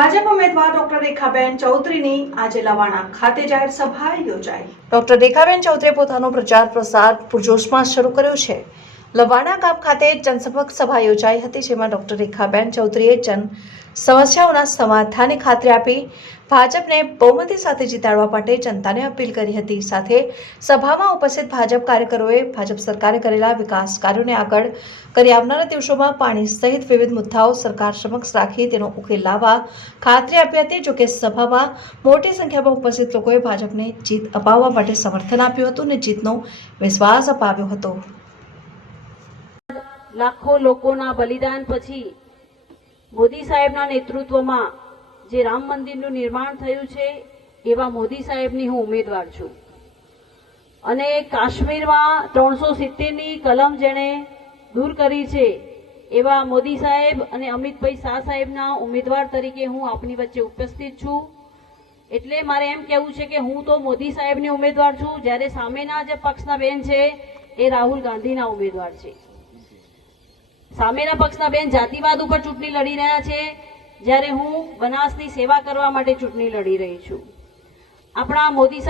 ભાજપ ઉમેદવાર ડોક્ટર રેખાબેન ચૌધરીની આજે લવાણા ખાતે જાહેર સભા યોજાઈ. ડોક્ટર રેખાબેન ચૌધરીએ પોતાનો પ્રચાર પ્રસાર પૂરજોશમાં શરૂ કર્યો છે. લવાણા ગામ ખાતે જનસંપર્ક સભા યોજાઈ હતી, જેમાં ડોક્ટર રેખાબેન ચૌધરીએ જન સમસ્યાઓના સમાધાનની ખાતરી આપી ભાજપને બહુમતી સાથે જીતાડવા માટે જનતાને અપીલ કરી હતી. સાથે સભામાં ઉપસ્થિત ભાજપ કાર્યકરોએ ભાજપ સરકારે કરેલા વિકાસ કાર્યોને આગળ કરી આવનારા દિવસોમાં પાણી સહિત વિવિધ મુદ્દાઓ સરકાર સમક્ષ રાખી તેનો ઉકેલ લાવવા ખાતરી આપી હતી. જોકે સભામાં મોટી સંખ્યામાં ઉપસ્થિત લોકોએ ભાજપને જીત અપાવવા માટે સમર્થન આપ્યું હતું અને જીતનો વિશ્વાસ અપાવ્યો હતો. લાખો લોકોના બલિદાન પછી મોદી સાહેબના નેતૃત્વમાં જે રામ મંદિરનું નિર્માણ થયું છે, એવા મોદી સાહેબની હું ઉમેદવાર છું. અને કાશ્મીરમાં ત્રણસો સિત્તેરની કલમ જેણે દૂર કરી છે, એવા મોદી સાહેબ અને અમિતભાઈ શાહ સાહેબના ઉમેદવાર તરીકે હું આપની વચ્ચે ઉપસ્થિત છું. એટલે મારે એમ કહેવું છે કે હું તો મોદી સાહેબની ઉમેદવાર છું, જ્યારે સામેના જે પક્ષના બેન છે, એ રાહુલ ગાંધીના ઉમેદવાર છે. સામેના પક્ષના બેન જાતિવાદ ઉપર ચૂંટણી લડી રહ્યા છે. જ્યારે હું બનાસની સેવા કરવા માટે ચૂંટણી લડી રહી છું. આપણા મોદી સાહેબ